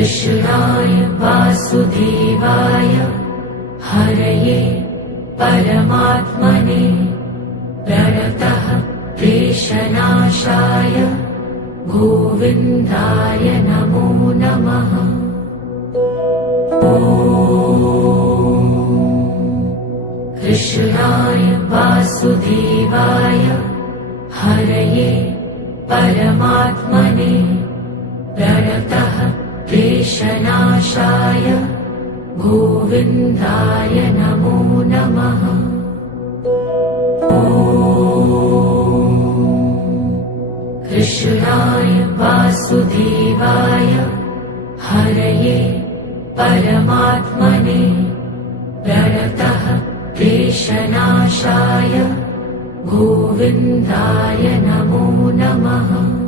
कृष्णाय वासुदेवाय हरये परमात्मने प्रणतः क्लेशनाशाय गोविन्दाय नमो नमः। कृष्णाय वासुदेवाय हरये परमात्मने प्रणतः क्लेशनाशाय गोविन्दाय नमो नमः। कृष्णाय वासुदेवाय हरये परमात्मने प्रणतः क्लेशनाशाय गोविन्दाय नमो नमः।